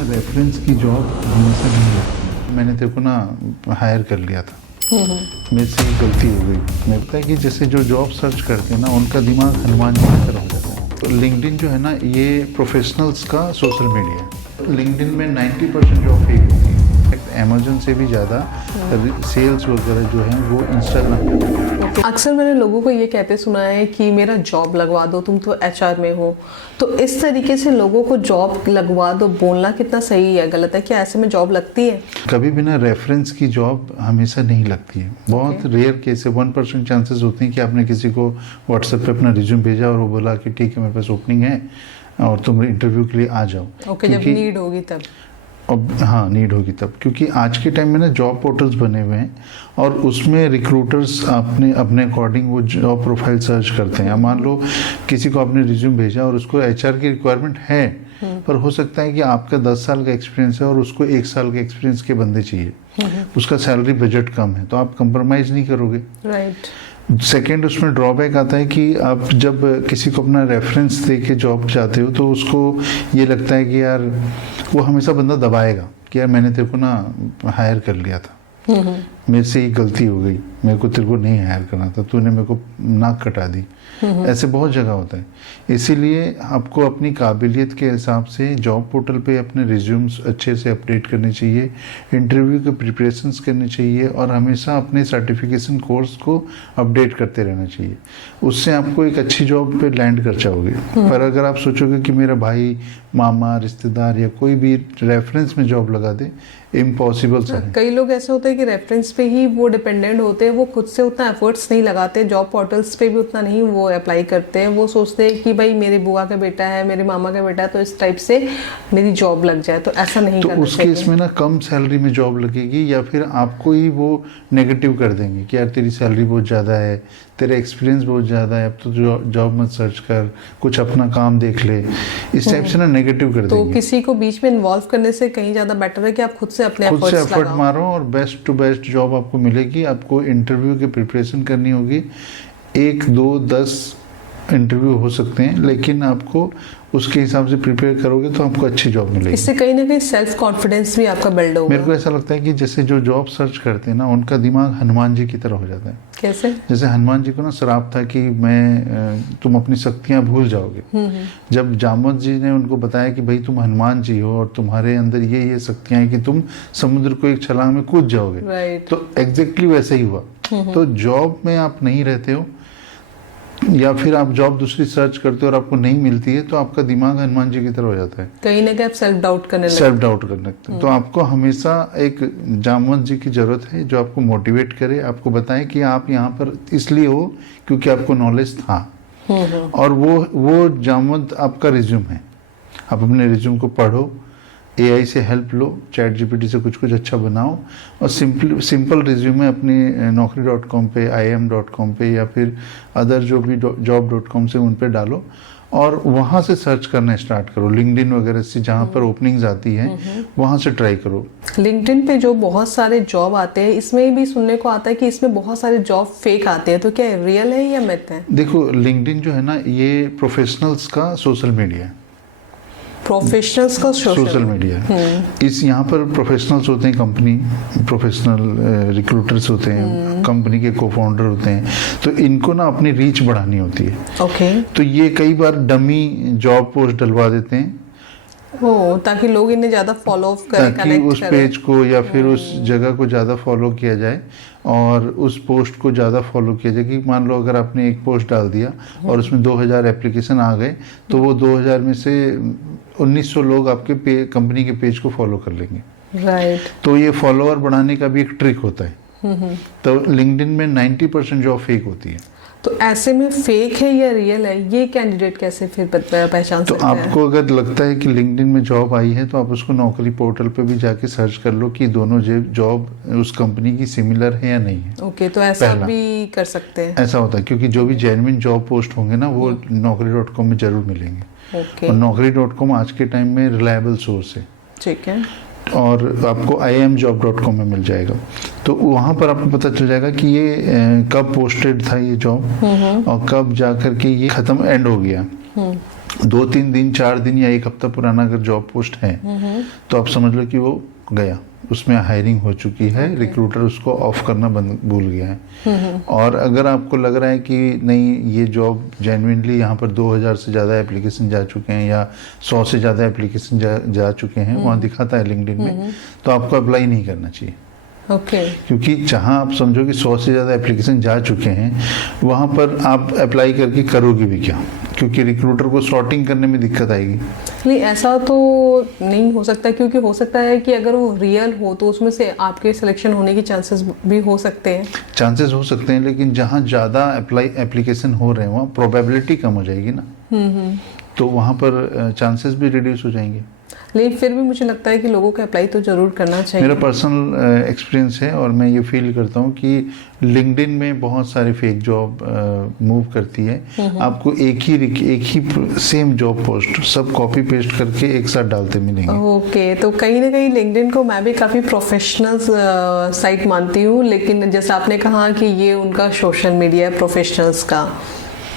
ना रेफरेंस की जॉब हमेशा नहीं लगती। मैंने तेरे को ना हायर कर लिया था, मेरे से ही गलती हो गई। मुझे लगता है कि जैसे जो जॉब सर्च करते हैं ना उनका दिमाग हनुमान जी की तरह हो जाता है। तो लिंक्डइन जो है ना ये प्रोफेशनल्स का सोशल मीडिया है। लिंक्डइन में 90% जॉब फेक होती है। अमेजन से भी ज़्यादा सेल्स वगैरह जो है वो इंस्टाग्राम पे होती है। अक्सर मैंने लोगों को ये कहते सुना है कि मेरा जॉब लगवा दो, तुम तो एचआर में हो। तो इस तरीके से लोगों को जॉब लगवा दो बोलना कितना सही है, गलत है? क्या ऐसे में जॉब लगती है? कभी भी ना रेफरेंस की जॉब हमेशा नहीं लगती है। बहुत रेयर केस है, 1% चांसेस होते हैं कि आपने किसी को व्हाट्सएप पे अपना रिज्यूम भेजा और वो बोला कि ठीक है मेरे पास ओपनिंग है और तुम इंटरव्यू के लिए आ जाओ। जब नीड होगी तब। हाँ, नीड होगी तब, क्योंकि आज के टाइम में ना जॉब पोर्टल्स बने हुए हैं और उसमें रिक्रूटर्स अपने अकॉर्डिंग वो जॉब प्रोफाइल सर्च करते हैं। मान लो किसी को आपने रिज्यूम भेजा और उसको एचआर की रिक्वायरमेंट है, पर हो सकता है कि आपका 10 साल का एक्सपीरियंस है और उसको 1 साल के एक्सपीरियंस के बंदे चाहिए, उसका सैलरी बजट कम है, तो आप कंप्रोमाइज नहीं करोगे। राइट। सेकेंड, उसमें ड्रॉबैक आता है कि आप जब किसी को अपना रेफरेंस दे के जॉब चाहते हो तो उसको ये लगता है कि यार वो हमेशा बंदा दबाएगा कि यार मैंने तेरे को ना हायर कर लिया था, मेरे से ही गलती हो गई, मेरे को तेरे को नहीं हायर करना था, तूने मेरे को नाक कटा दी। ऐसे बहुत जगह होता है। इसीलिए आपको अपनी काबिलियत के हिसाब से जॉब पोर्टल पे अपने रिज्यूम्स अच्छे से अपडेट करने चाहिए, इंटरव्यू के प्रिपरेशंस करने चाहिए और हमेशा अपने सर्टिफिकेशन कोर्स को अपडेट करते रहना चाहिए। उससे आपको एक अच्छी जॉब पे लैंड कर जाओगे। पर अगर आप सोचोगे कि मेरा भाई, मामा, रिश्तेदार या कोई भी रेफरेंस में जॉब लगा दे, इम्पॉसिबल सा है। कई लोग ऐसे होते हैं कि रेफरेंस पे ही वो डिपेंडेंट होते हैं, वो खुद से उतना एफर्ट्स नहीं लगाते, जॉब पोर्टल्स पे भी उतना नहीं वो अप्लाई करते हैं। वो सोचते हैं कि भाई मेरे बुआ का बेटा है, मेरे मामा का बेटा है, तो इस टाइप से मेरी जॉब लग जाए। तो ऐसा नहीं करना चाहिए। उस केस में ना कम सैलरी में जॉब लगेगी या फिर आपको ही वो नेगेटिव कर देंगे कि यार तेरी सैलरी बहुत ज़्यादा है, तेरा एक्सपीरियंस बहुत ज़्यादा है, अब तो जॉब मत सर्च कर, कुछ अपना काम देख ले। इस टाइप से ना नेगेटिव कर देंगे। तो किसी को बीच में इन्वॉल्व करने से कहीं ज़्यादा बेटर है कि आप खुद से अपने एफर्ट मारो और बेस्ट टू बेस्ट जॉब आपको मिलेगी। आपको इंटरव्यू की प्रिपरेशन करनी होगी। 1, 2, 10 इंटरव्यू हो सकते हैं, लेकिन आपको उसके हिसाब से प्रिपेयर करोगे तो आपको अच्छी जॉब मिलेगी। इससे कहीं ना कहीं सेल्फ कॉन्फिडेंस भी आपका बिल्ड होगा। मेरे को ऐसा लगता है कि जैसे जो जॉब सर्च करते हैं ना उनका दिमाग हनुमान जी की तरह हो जाता है। कैसे? जैसे हनुमान जी को ना श्राप था कि तुम अपनी शक्तियां भूल जाओगे। जब जामवंत जी ने उनको बताया कि भाई तुम हनुमान जी हो और तुम्हारे अंदर ये शक्तियां हैं कि तुम समुद्र को एक छलांग में कूद जाओगे, तो एग्जैक्टली वैसे ही हुआ। तो जॉब में आप नहीं रहते हो या फिर आप जॉब दूसरी सर्च करते हो और आपको नहीं मिलती है, तो आपका दिमाग हनुमान जी की तरह हो जाता है। कहीं ना कहीं आप सेल्फ डाउट करने लगते हैं। तो आपको हमेशा एक जामवंत जी की जरूरत है जो आपको मोटिवेट करे, आपको बताए कि आप यहाँ पर इसलिए हो क्योंकि आपको नॉलेज था। और वो जामवंत आपका रिज्यूम है। आप अपने रिज्यूम को पढ़ो, एआई से हेल्प लो, चैट जीपीटी से कुछ अच्छा बनाओ और सिंपल रिज्यूमे अपने naukri.com पे, IIM.com पे या फिर अदर जो भी job.com से उन पे डालो और वहाँ से सर्च करना स्टार्ट करो। लिंक्डइन वगैरह से जहाँ पर ओपनिंग्स आती हैं वहाँ से ट्राई करो। लिंक्डइन पे जो बहुत सारे जॉब आते हैं, इसमें भी सुनने को आता है कि इसमें बहुत सारे जॉब फेक आते हैं, तो क्या रियल है या मिथ है? देखो, लिंक्डइन जो है ना ये प्रोफेशनल्स का सोशल मीडिया है। प्रोफेशनल्स का सोशल मीडिया। इस यहाँ पर प्रोफेशनल्स होते हैं, कंपनी प्रोफेशनल रिक्रूटर्स होते हैं, कंपनी के को-फाउंडर होते हैं, तो इनको ना अपनी रीच बढ़ानी होती है। तो ये कई बार डमी जॉब पोस्ट डलवा देते हैं ताकि लोग इन्हें ज्यादा फॉलो करें, ताकि उस पेज को या फिर उस जगह को ज्यादा फॉलो किया जाए और उस पोस्ट को ज़्यादा फॉलो किया जाए। कि मान लो अगर आपने एक पोस्ट डाल दिया और उसमें 2000 एप्लीकेशन आ गए, तो वो 2000 में से 1900 लोग आपके कंपनी के पेज को फॉलो कर लेंगे। राइट। तो ये फॉलोअर बढ़ाने का भी एक ट्रिक होता है। तो लिंक्डइन में 90% जॉब फेक होती है। तो ऐसे में फेक है या रियल है, ये कैंडिडेट कैसे फिर पहचान सकते हैं? तो आपको अगर लगता है कि लिंक्डइन में जॉब आई है तो आप उसको नौकरी पोर्टल पे भी जाके सर्च कर लो कि दोनों जॉब उस कंपनी की सिमिलर है या नहीं है। तो ऐसा भी कर सकते हैं। ऐसा होता है क्योंकि जो भी जेन्युइन जॉब पोस्ट होंगे ना वो naukri.com में जरूर मिलेंगे। और naukri.com आज के टाइम में रिलायबल सोर्स है। ठीक है। और आपको IIMjob.com में मिल जाएगा, तो वहाँ पर आपको पता चल जाएगा कि ये कब पोस्टेड था ये जॉब और कब जा कर के ये खत्म एंड हो गया। 2-3 दिन 4 दिन या 1 हफ्ता पुराना अगर जॉब पोस्ट है तो आप समझ लो कि वो गया, उसमें हायरिंग हो चुकी है, रिक्रूटर उसको ऑफ करना भूल गया है। और अगर आपको लग रहा है कि नहीं ये जॉब जेन्युइनली यहाँ पर 2000 से ज़्यादा एप्लीकेशन जा चुके हैं या 100 से ज़्यादा एप्लीकेशन जा चुके हैं, वहाँ दिखाता है लिंक्डइन में, तो आपको अप्लाई नहीं करना चाहिए। क्योंकि जहां आप समझो कि 100 से ज़्यादा एप्लीकेशन जा चुके हैं, वहां पर आप अप्लाई करके करोगे भी क्या, क्योंकि रिक्रूटर को सॉर्टिंग करने में दिक्कत आएगी। नहीं, ऐसा तो नहीं हो सकता, क्योंकि हो सकता है कि अगर वो रियल हो तो उसमें से आपके सिलेक्शन होने की चांसेस भी हो सकते हैं। चांसेस हो सकते हैं, लेकिन जहां ज़्यादा एप्लीकेशन हो रहे हैं वहाँ प्रोबेबिलिटी कम हो जाएगी ना, तो वहाँ पर चांसेस भी रिड्यूस हो जाएंगे। लेकिन फिर भी मुझे लगता है कि लोगों को अप्लाई तो जरूर करना चाहिए। मेरा पर्सनल एक्सपीरियंस है और मैं ये फील करता हूँ कि लिंक्डइन में बहुत सारे फेक जॉब मूव करती है। आपको एक ही सेम जॉब पोस्ट सब कॉपी पेस्ट करके एक साथ डालते मिलेंगे। ओके, तो कहीं ना कहीं लिंक्डइन को मैं भी काफ़ी प्रोफेशनल साइट मानती हूँ, लेकिन जैसा आपने कहा कि ये उनका सोशल मीडिया है प्रोफेशनल्स का,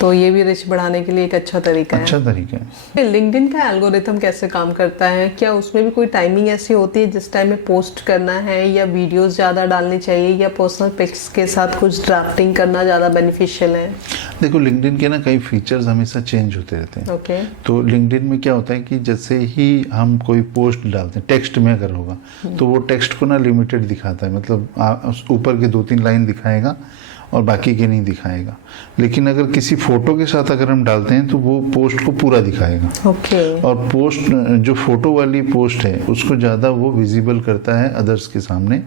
तो ये भी रिच बढ़ाने के लिए एक अच्छा तरीका है। लिंक्डइन का एल्गोरिथम कैसे काम करता है? क्या उसमें भी कोई टाइमिंग ऐसी होती है जिस टाइम में पोस्ट करना है, या वीडियोस ज़्यादा डालनी चाहिए, या पर्सनल पिक्स के साथ कुछ ड्राफ्टिंग करना ज़्यादा बेनिफिशियल है? देखो, लिंक्डइन के ना कई फीचर्स हमेशा चेंज होते रहते हैं। ओके। तो लिंक्डइन में क्या होता है कि जैसे ही हम कोई पोस्ट डालते हैं, टेक्स्ट में अगर होगा तो वो टेक्स्ट को ना लिमिटेड दिखाता है, मतलब ऊपर के 2-3 लाइन दिखाएगा और बाकी के नहीं दिखाएगा। लेकिन अगर किसी फोटो के साथ अगर हम डालते हैं तो वो पोस्ट को पूरा दिखाएगा। ओके। और पोस्ट जो फोटो वाली पोस्ट है उसको ज़्यादा वो विजिबल करता है अदर्स के सामने।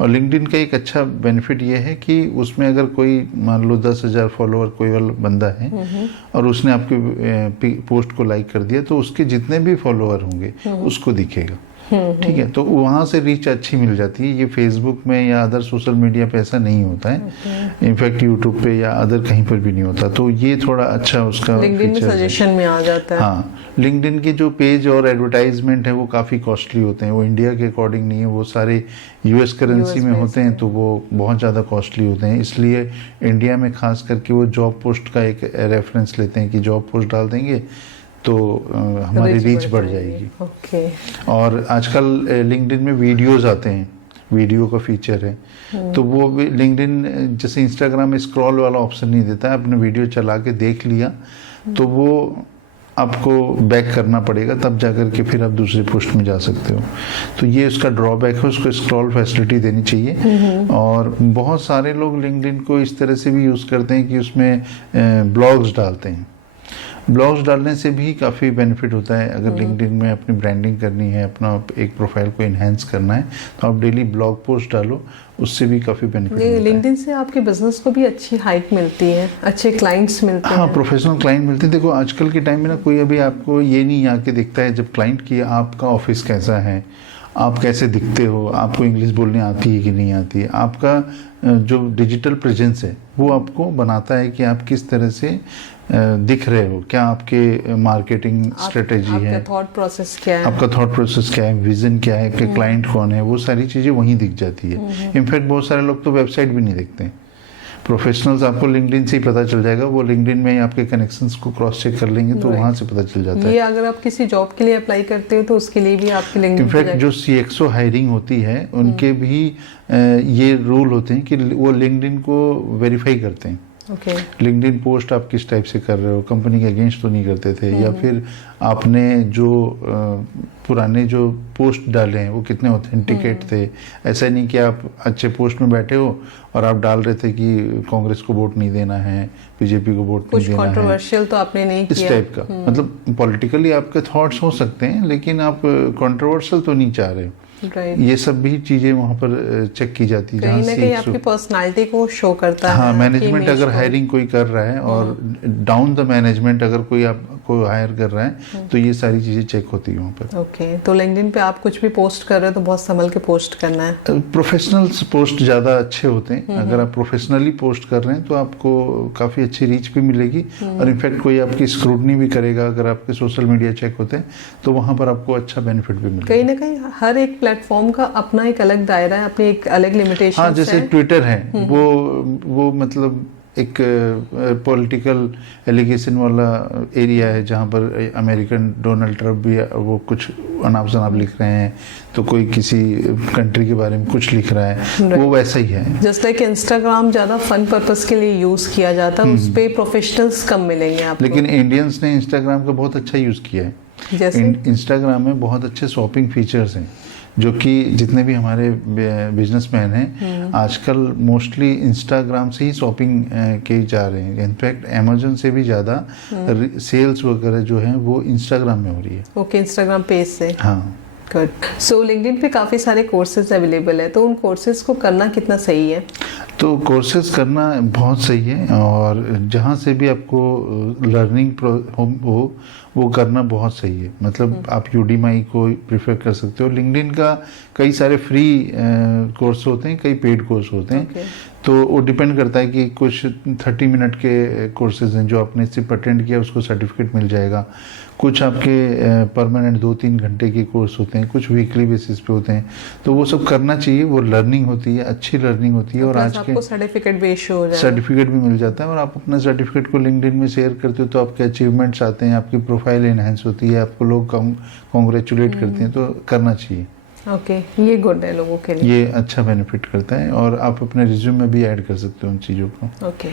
और लिंक्डइन का एक अच्छा बेनिफिट ये है कि उसमें अगर कोई मान लो 10,000 फॉलोअर कोई वाला बंदा है और उसने आपके पोस्ट को लाइक कर दिया, तो उसके जितने भी फॉलोअर होंगे उसको दिखेगा। ठीक है, तो वहाँ से रीच अच्छी मिल जाती है। ये फेसबुक में या अदर सोशल मीडिया पे ऐसा नहीं होता है। इनफैक्ट यूट्यूब पे या अदर कहीं पर भी नहीं होता। तो ये थोड़ा अच्छा उसका लिंक्डइन में सजेशन में आ जाता है। हाँ, लिंक्डइन के जो पेज और एडवर्टाइजमेंट है वो काफ़ी कॉस्टली होते हैं। वो इंडिया के अकॉर्डिंग नहीं है, वो सारे यूएस करेंसी में होते हैं, तो वो बहुत ज़्यादा कॉस्टली होते हैं। इसलिए इंडिया में खास करके वो जॉब पोस्ट का एक रेफरेंस लेते हैं कि जॉब पोस्ट डाल देंगे तो हमारी रीच बढ़ जाएगी। ओके। और आजकल लिंक्डइन में वीडियोस आते हैं, वीडियो का फीचर है, तो वो भी लिंक्डइन जैसे इंस्टाग्राम में स्क्रॉल वाला ऑप्शन नहीं देता है। आपने वीडियो चला के देख लिया तो वो आपको बैक करना पड़ेगा, तब जाकर के फिर आप दूसरे पोस्ट में जा सकते हो। तो ये उसका ड्रॉबैक है, उसको स्क्रॉल फैसिलिटी देनी चाहिए। और बहुत सारे लोग लिंक्डइन को इस तरह से भी यूज़ करते हैं कि उसमें ब्लॉग्स डालते हैं। ब्लॉग्स डालने से भी काफ़ी बेनिफिट होता है। अगर लिंक्डइन में अपनी ब्रांडिंग करनी है, अपना एक प्रोफाइल को इन्हेंस करना है, तो आप डेली ब्लॉग पोस्ट डालो, उससे भी काफ़ी बेनिफिट मिलता है। लिंक्डइन से आपके बिजनेस को भी अच्छी हाइप मिलती है, अच्छे क्लाइंट्स मिलते हैं। हाँ, प्रोफेशनल क्लाइंट मिलते हैं। देखो, आजकल के टाइम में ना कोई अभी आपको ये नहीं आके देखता है जब क्लाइंट की आपका ऑफिस कैसा है, आप कैसे दिखते हो, आपको इंग्लिश बोलने आती है कि नहीं आती है। आपका जो डिजिटल प्रेजेंस है वो आपको बनाता है कि आप किस तरह से दिख रहे हो, क्या आपके मार्केटिंग स्ट्रेटेजी है, आपका थॉट प्रोसेस क्या है, आपका थॉट प्रोसेस क्या है, विजन क्या है, कि क्लाइंट कौन है, वो सारी चीज़ें वहीं दिख जाती है। इनफैक्ट बहुत सारे लोग तो वेबसाइट भी नहीं देखते हैं। प्रोफेशनल्स आपको लिंक्डइन से ही पता चल जाएगा, वो लिंक्डइन में ही आपके कनेक्शंस को क्रॉस चेक कर लेंगे तो वहाँ से पता चल जाता है। ये अगर आप किसी जॉब के लिए अप्लाई करते हो तो उसके लिए भी आपके लिंक्डइन इनफैक्ट जो CXO हायरिंग होती है उनके भी ये रूल होते हैं कि वो लिंक्डइन को वेरीफाई करते हैं। ओके। लिंक्डइन पोस्ट आप किस टाइप से कर रहे हो, कंपनी के अगेंस्ट तो नहीं करते थे, या फिर आपने जो पुराने जो पोस्ट डाले हैं वो कितने ऑथेंटिकेट थे। ऐसा नहीं कि आप अच्छे पोस्ट में बैठे हो और आप डाल रहे थे कि कांग्रेस को वोट नहीं देना है, बीजेपी को वोट नहीं देना है, कंट्रोवर्शियल तो आपने नहीं किया इस टाइप का। मतलब पॉलिटिकली आपके थॉट्स हो सकते हैं लेकिन आप कंट्रोवर्शियल तो नहीं चाह रहे हो। ये सब भी चीजें वहाँ पर चेक की जाती है। कहीं ना कहीं आपकी पर्सनालिटी को शो करता है। हाँ, मैनेजमेंट अगर हायरिंग कोई कर रहा है और डाउन द मैनेजमेंट अगर कोई आपको हायर कर रहा है तो ये सारी चीजें चेक होती है वहाँ पर। ओके, तो लिंक्डइन पे आप कुछ भी पोस्ट कर रहे हो तो बहुत संभल के पोस्ट करना है। प्रोफेशनल पोस्ट ज़्यादा अच्छे होते हैं। अगर आप प्रोफेशनली पोस्ट कर रहे हैं तो आपको काफ़ी अच्छी रीच भी मिलेगी और इनफैक्ट कोई आपकी स्क्रूटनी भी करेगा। अगर आपके सोशल मीडिया चेक होते हैं तो वहाँ पर आपको अच्छा बेनिफिट भी मिलेगा। कहीं ना कहीं हर एक प्लेटफॉर्म का अपना एक अलग दायरा है, अपनी एक अलग लिमिटेशन। हाँ, जैसे ट्विटर है वो मतलब एक पॉलिटिकल एलिगेशन वाला एरिया है जहाँ पर अमेरिकन डोनाल्ड ट्रम्प भी वो कुछ अनाप शनाप लिख रहे हैं, तो कोई किसी कंट्री के बारे में कुछ लिख रहा है, वो वैसा ही है। जस्ट लाइक इंस्टाग्राम ज्यादा फन पर्पस के लिए यूज किया जाता है, उस पे प्रोफेशनल्स कम मिलेंगे आपको। लेकिन इंडियंस ने इंस्टाग्राम का बहुत अच्छा यूज़ किया है। जैसे इंस्टाग्राम में बहुत अच्छे शॉपिंग फीचर्स हैं, जो कि जितने भी हमारे बिजनेसमैन हैं आजकल मोस्टली इंस्टाग्राम से ही शॉपिंग के जा रहे हैं। इनफैक्ट अमेजोन से भी ज़्यादा सेल्स वगैरह जो है वो इंस्टाग्राम में हो रही है। ओके, इंस्टाग्राम पेज से। हाँ, गुड। सो लिंक्डइन पे काफ़ी सारे कोर्सेज अवेलेबल है, तो उन कोर्सेज को करना कितना सही है? तो कोर्सेज करना बहुत सही है, और जहाँ से भी आपको लर्निंग हो वो करना बहुत सही है। मतलब आप यूडीमाई को प्रिफर कर सकते हो। लिंक्डइन का कई सारे फ्री कोर्स होते हैं, कई पेड कोर्स होते हैं। Okay. तो वो डिपेंड करता है कि कुछ 30 मिनट के कोर्सेज हैं जो आपने सिर्फ अटेंड किया उसको सर्टिफिकेट मिल जाएगा। कुछ आपके परमानेंट 2-3 घंटे के कोर्स होते हैं, कुछ वीकली बेसिस पे होते हैं। तो वो सब करना चाहिए, वो लर्निंग होती है, अच्छी लर्निंग होती है। और आज के आपको सर्टिफिकेट भी इशू हो जाएगा। सर्टिफिकेट भी मिल जाता है, और आप अपना सर्टिफिकेट को लिंक्डइन में शेयर करते हो तो आपके अचीवमेंट्स आते हैं, आपकी प्रोफाइल एनहेंस होती है, आपको लोग कॉन्ग्रेचुलेट करते हैं। तो करना चाहिए। ओके, ये गुड है लोगों के लिए। ये अच्छा बेनिफिट करता है, और आप अपने रिज्यूम में भी ऐड कर सकते हो उन चीज़ों को। ओके,